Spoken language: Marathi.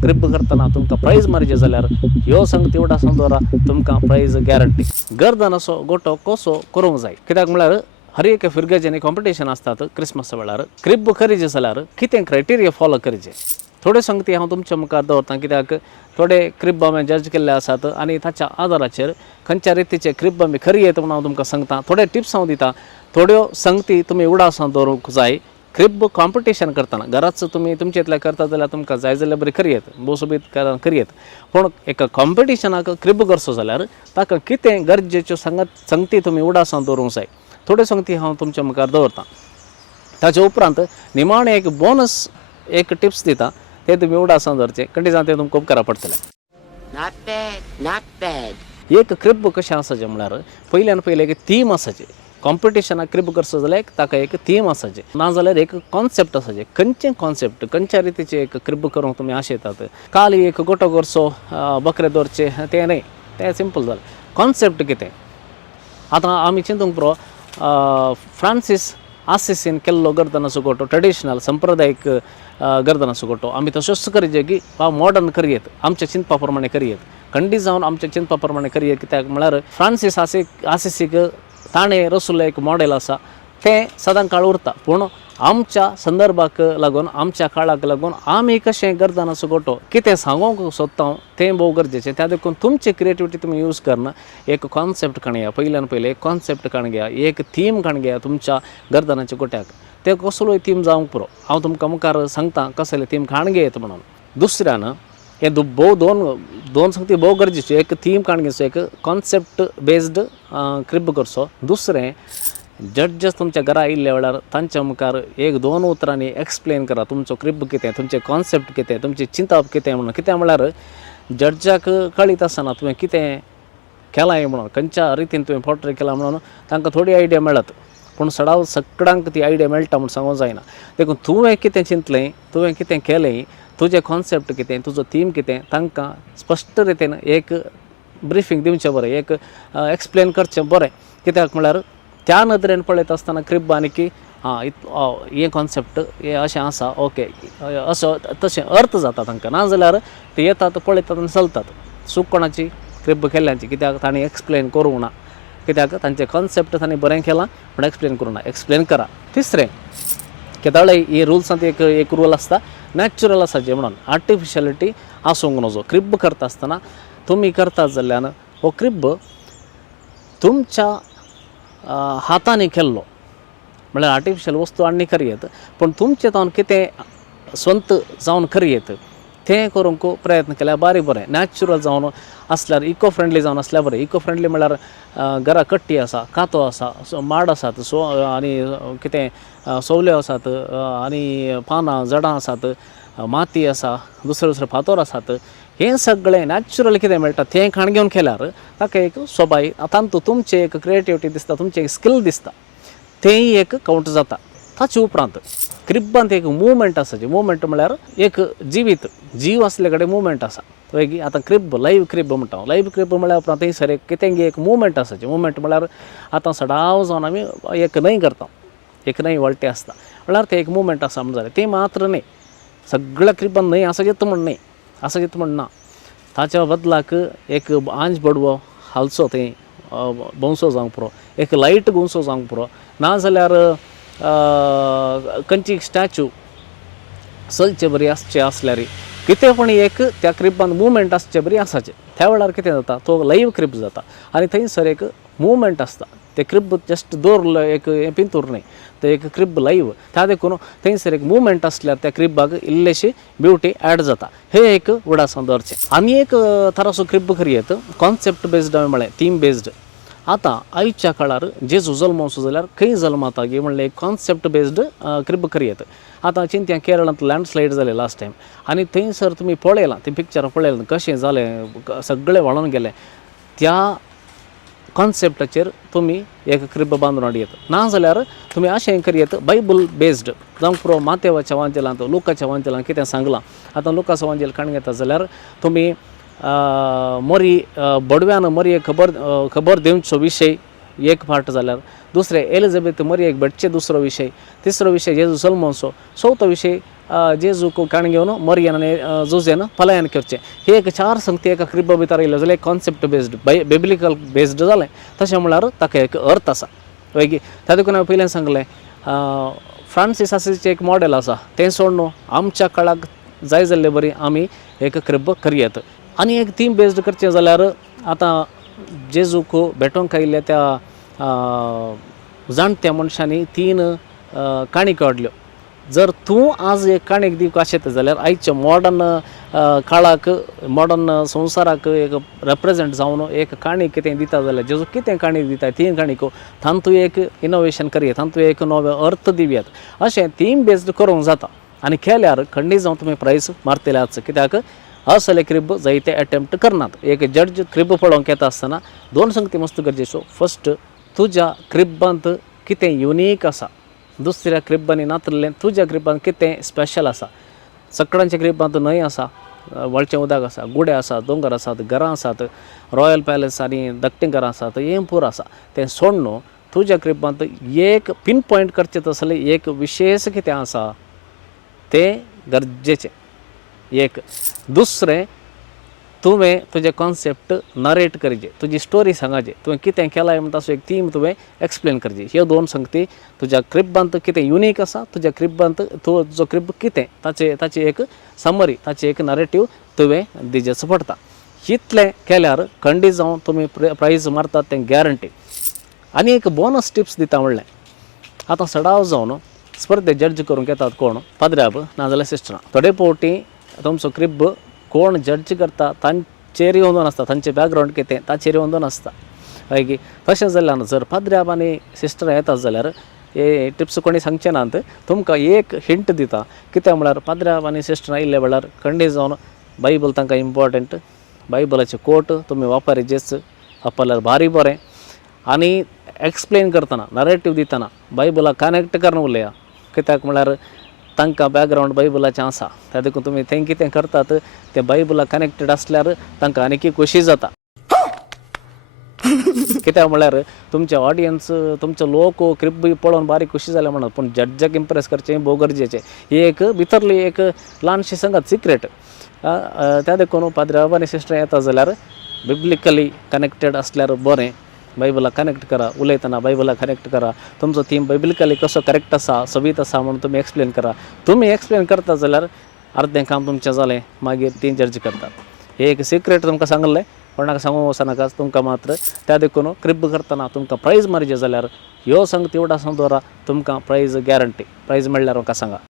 क्रिब करतना तुमकां प्राइज मारचें जाल्यार ह्यो संगती उडासन दवरा, तुमकां प्राइज गॅरंटी. गर्दन असो गोठो कसो करूंक जाय, कित्याक म्हळ्यार हर एक फिरगेच्यांनी कॉम्पिटिशन आसतात क्रिसमसा वेळार. क्रिब करचें जाल्यार कितें क्रायटेरिया फॉलो करचें, थोड्यो संगती हांव तुमच्या मुखार दवरतां. कित्याक थोडे क्रिब आमी जज केल्ले आसात आनी ताच्या आदाराचेर खंयच्या रितीचे क्रिब आमी खरी येत म्हणून हांव तुमकां सांगतां. थोडे टिप्स हांव दितां. थोड्यो संगती तुमी उडासन दवरूंक जाय. क्रिब कॉम्पिटिशन करतना घराच तुमी तुमचे इतले करता जाल्यार तुमकां जाय जाल्यार बरी करी येत, बोसोबीत करी येत. पूण एका कॉम्पिटिशनाक क्रिब करचो जाल्यार ताका कितें गरजेच्यो संगती तुमी उडासन दवरूंक जाय. थोड्यो संगती हांव तुमच्या मुखार दवरतां. ताचे उपरांत निमाणें एक बोनस एक टिप्स दिता, ते तुमी उडासन दवरचे. कंटिन्यू ते तुमकां उपकारा पडटले. Not bad, not bad. एक क्रिब कशें आसाचें म्हळ्यार पयल्यान पयलें एक थीम आसाचें. कॉम्पिटिशनाक क्रिब करचो जाल्यार ताका एक थीम आसाचें, नाजाल्यार एक कॉन्सेप्ट आसाचें. खंयचें कॉन्सेप्ट, खंयच्या रितीचें एक क्रिब करूंक तुमी आशेतात. खाली एक गोठो करचो, बकरे दवरचे तें न्हय, तें सिंपल जालें. कॉन्सेप्ट कितें, आतां आमी चिंतूंक पुरो फ्रांसीस आसिसीन केल्लो गर्दनाचो गोठो, ट्रेडिशनल संप्रदायीक गर्दनाचो गोठो आमी तसोच करचे की मॉडर्न करयेत, आमच्या चिंतपा प्रमाणे करयेत. खंडी जावन आमच्या चिंतपा प्रमाणे करयेत. कित्याक म्हळ्यार फ्रांसीस आसिसीक ताणें रचुल्लें एक मॉडेल आसा, तें सदां काळ उरता. पूण आमच्या संदर्भाक लागून, आमच्या काळाक लागून आमी कशें गर्दनाचो गोठो कितें सांगूंक सोदता तें भोव गरजेचें. त्या देखून तुमची क्रिएटिविटी तुमी यूज करना. एक कॉन्सेप्ट काण घेया, पयल्यान पयलें एक कॉन्सेप्ट काण घेया, एक थीम काण घेया तुमच्या गर्दनाच्या गोठ्याक. ते कसलोय थीम जावंक पुरो. हांव तुमकां मुखार सांगतां कसले थीम काण घेयत म्हणून. दुसऱ्यान हे भोव दोन संगती भोव गरजेच्यो. एक थीम काण घेवचो, एक कॉन्सेप्ट बेस्ड क्रिब करचो. दुसरें जड्जस तुमच्या घरा आयिल्ल्या वेळार तांच्या मुखार एक दोन उतरांनी एक्सप्लेन करा तुमचो क्रिब कितें, तुमचें कॉन्सेप्ट कितें, तुमचें चिंतप कितें म्हणून. कितें म्हळ्यार जड्जाक कळीत आसना तुवें कितें केलां म्हणून, खंयच्या रितीन तुवें पोर्ट्रे केला म्हणून तांकां थोडी आयडिया मेळत. पूण सडाव सगळ्यांक ती आयडिया मेळटा म्हणून सांगूंक जायना. देखून तुवें कितें चिंतलें, तुवें कितें केलें, तुजें कॉन्सेप्ट कितें, तुजो थीम कितें, तांकां स्पश्ट रितीन एक ब्रिफींग दिवचें बरें, एक एक्सप्लेन करचें बरें. कित्याक म्हळ्यार त्या नदरेन पळयत आसतना क्रिब आनी की हे कॉन्सेप्ट हे अशें आसा, ओके असो तशें अर्थ जाता तांकां. नाजाल्यार ते येतात पळयतात आनी चलतात. चूक कोणाची, क्रिब केल्ल्यांची. कित्याक ताणें एक्सप्लेन करूंक ना. कित्याक तांचें कॉन्सेप्ट ताणें बरें केलां पूण एक्सप्लेन करूं ना. एक्सप्लेन करा. तिसरें केदाळे ही रुल्सांत एक रूल आसता, नॅचरल आसाचें म्हणून. आर्टिफिशियलिटी आसूंक नजो. क्रिब करता आसतना तुमी करतात जाल्यार हो क्रिब तुमच्या हातांनी केल्लो म्हळ्यार आर्टिफिशियल वस्तू आनी करयेत, पूण तुमचें जावन कितें स्वंत जावन करयेत तें करूंक प्रयत्न केल्यार बारीक बरें. नॅचरल जावन आसल्यार, इको फ्रेंडली जावन आसल्यार बरें. इको फ्रेंडली म्हळ्यार घरा कट्टी आसा, कातो आसा, माड आसात, आनी कितें सवल्यो आसात, आनी पानां झाडां आसात, माती आसा, दुसरे फातर आसात. हें सगळें नॅचरल कितें मेळटा तें खाण घेवन केल्यार ताका एक सोबाय, तातूंत तुमचें एक क्रिएटिविटी दिसता, तुमचें एक स्कील दिसता, तेंय एक कावंट जाता. ताचे उपरांत क्रिबांत एक मुवमेंट आसाचें. मुवमेंट म्हळ्यार एक जिवीत, जीव आसले कडेन मुवमेंट आसा. पळय आतां क्रिब, लायव्ह क्रिब म्हणटा. लायव्ह क्रिब म्हळ्यार उपरांत थंयसर एक कितें एक मुवमेंट आसाचें. मुवमेंट म्हळ्यार आतां सडाव जावन आमी एक न्हंय करता, एक न्हंय वळटे आसता म्हळ्यार तें एक मुवमेंट आसा म्हणून जालें. तें मात्र न्हय, सगळ्या क्रिबांत न्हंय आसाचेंच म्हण न्हय, आसाचेंच म्हण ना. ताच्या बदलाक एक आंज बडवो हालचो, थंय बोंसो जावंक पुरो, एक लायट गुंसो जावंक पुरो. नाजाल्यार खंयची स्टॅच्यू चलचे बरी आसचे आसल्यार कितें पण एक त्या क्रिबांत मुवमेंट आसचें बरी आसाचें. त्या वेळार कितें जाता, तो लायव्ह क्रिब जाता आनी थंयसर एक मुवमेंट आसता. ते क्रिब जस्ट दवरलो एक पिंतूर न्हय, ते एक क्रिब लायव्ह. त्या देखून थंयसर एक मुवमेंट आसल्यार त्या क्रिबाक इल्लेशी ब्युटी ॲड जाता. हें एक उडासन दवरचें. आनी एक तरासो क्रिब करयेत, कॉन्सेप्ट बेस्ड म्हळें, थीम बेस्ड. आतां आयच्या काळार जेजू जल्मवचो जाल्यार खंय जल्मता गे म्हणलें एक कॉन्सेप्ट बेस्ड क्रिब करयेत. आतां चिंत्या केरळांत लँडस्लायड जालें लास्ट टायम आनी थंयसर तुमी पळयलां, तें पिक्चरां पळयलां कशें जालें, सगळें व्हाळून गेलें. त्या कॉन्सेप्टाचेर तुमी एक क्रिब बांदून हाडयेत. नाजाल्यार तुमी अशें करयेत, बायबल बेस्ड जावंक पुरो. मातेवाच्या वांजेलांत, लुकाच्या वांजेलांत कितें सांगलां. आतां लुकाचो वांजेल काण घेता जाल्यार तुमी मरी बडव्यान मरयेक खबर दिवचो विशय एक पार्ट जाल्यार, दुसरें एलिझाबेथ मरयेक भेटचे दुसरो विशय, तिसरो विशय जेजू जल्मवचो, चवथो विशय जेजू को काण घेवन मरियन जुजेन पलायन करचें हे एक 4 संगती एका क्रिब्बा भितर येयले जाल्यार कॉन्सेप्ट बेस्ड बिब्लिकल बेस्ड जालें तशें म्हळ्यार ताका एक अर्थ आसा वैगी त्या देखून हांवें पयलें सांगलें फ्रांसीस असीसचें एक मॉडेल आसा तें सोड न्हू आमच्या काळाक जाय जाल्ले बरी आमी एक क्रिब्ब करयेत आनी एक थीम बेस्ड करचें जाल्यार आतां जेजूक भेटोवंक आयिल्ल्या त्या जाणट्या मनशांनी 3 काणी काडल्यो जर तूं आज एक काणयेक दिवंक आशेता जाल्यार आयच्या मॉडर्न काळाक मॉडर्न संवसाराक एक रिप्रेजेंट जावन एक काणी कितें दिता जाल्यार जेजू कितें काणी दिता 3 काणीको तातूंत एक इनोवेशन करया तातूंत एक नवे अर्थ दिवयात अशें थीम बेस्ड करूंक जाता आनी केल्यार खंडीत जावन तुमी प्रायज मारतल्याच कित्याक असले क्रिब्ब जायते अटेम्प्ट करनात एक जड्ज क्रिब्ब पळोवंक येता आसतना 2 संगती मस्त गरजेच्यो फस्ट तुज्या क्रिब्बांत कितें युनीक आसा दुसऱ्या क्रिब्बांनी नातरलें तुज्या क्रिब्बांत कितें स्पेशल आसा सकाळच्या क्रिब्बांत न्हंय आसा वळचें उदक आसा गुडे आसात दोंगर आसात घरां आसात रॉयल पॅलेस आनी धाकटीं घरां आसात हें पूर आसा तें सोड न्हू तुज्या क्रिब्बांत एक पिन पॉयंट करचें तसलें एक विशेश कितें आसा तें गरजेचें एक दुसरें तुवें तुजें कॉन्सेप्ट नरेट करचें तुजी स्टोरी सांगचें तुवें कितें केलां म्हणटा ताचो एक थीम तुवें एक्सप्लेन करची ह्यो 2 संगती तुज्या क्रिब्बांत कितें युनीक आसा तुज्या क्रिब्बांत तुजो क्रिब्ब कितें ताची एक समरी ताची एक नरेटीव तुवें दिजेचो पडटा इतलें केल्यार खंडीत जावन तुमी प्रायज मारतात तें गॅरंटी आनी एक बोनस टिप्स दिता म्हणलें आतां सडाव जावन स्पर्धे जड्ज करूंक येतात कोण पाद्र्याब नाजाल्यार सिस्टरां थोडे फावटी तुमचो क्रिब्ब कोण जड्ज करता तांचेर येवन आसता तांचें बॅकग्रावंड कितें ताचेर येवन आसता हय की तशें जाल्यार जर पाद्र्याब आनी सिस्टर येतात जाल्यार हे टिप्स कोणी सांगचे नात तुमकां एक हिंट दिता कित्याक म्हळ्यार पाद्र्याब आनी सिस्टर आयिल्ले वेळार खंडीत जावन बायबल तांकां इम्पॉर्टंट बायबलाचे कोट तुमी वापरचेच वापरल्यार भारी बरें आनी एक्सप्लेन करतना नरेटीव दितना बायबलाक कनेक्ट करून उलया कित्याक म्हळ्यार तांकां बॅकग्रावंड बायबलाचें आसा त्या देखून तुमी तें कितें करतात तें बायबलाक कनेक्टेड आसल्यार तांकां आनीक खोशी जाता कित्याक म्हळ्यार तुमचे ऑडियन्स तुमचे लोक क्रिब्ब पळोवन बारीक खुशी जाले म्हणत पूण जड्जाक इम्प्रेस करचें भोव गरजेचें ही एक भितरली एक ल्हानशी सांगात सिक्रेट त्या देखून पाद्र्याब आनी सिस्टर येता जाल्यार बिब्लिकली कनेक्टेड आसल्यार बरें बायबलाक कनेक्ट करा उलयतना बायबलाक कनेक्ट करा तुमचो थीम बायबलिकली कसो करेक्ट आसा सवीत आसा म्हणून तुमी एक्सप्लेन करा तुमी एक्सप्लेन करता जाल्यार अर्दें काम तुमचें जालें मागीर तीं जड्ज करतात हे एक सिक्रेट तुमकां सांगलें कोणाक सांगूंक वचनाकाच तुमकां मात्र त्या देखून क्रिब्ब करतना तुमकां प्रायज मारचें जाल्यार ह्यो संगती उगडासून दवरा तुमकां प्रायज गॅरंटी प्रायज मेळ्ळ्यार म्हाका सांगा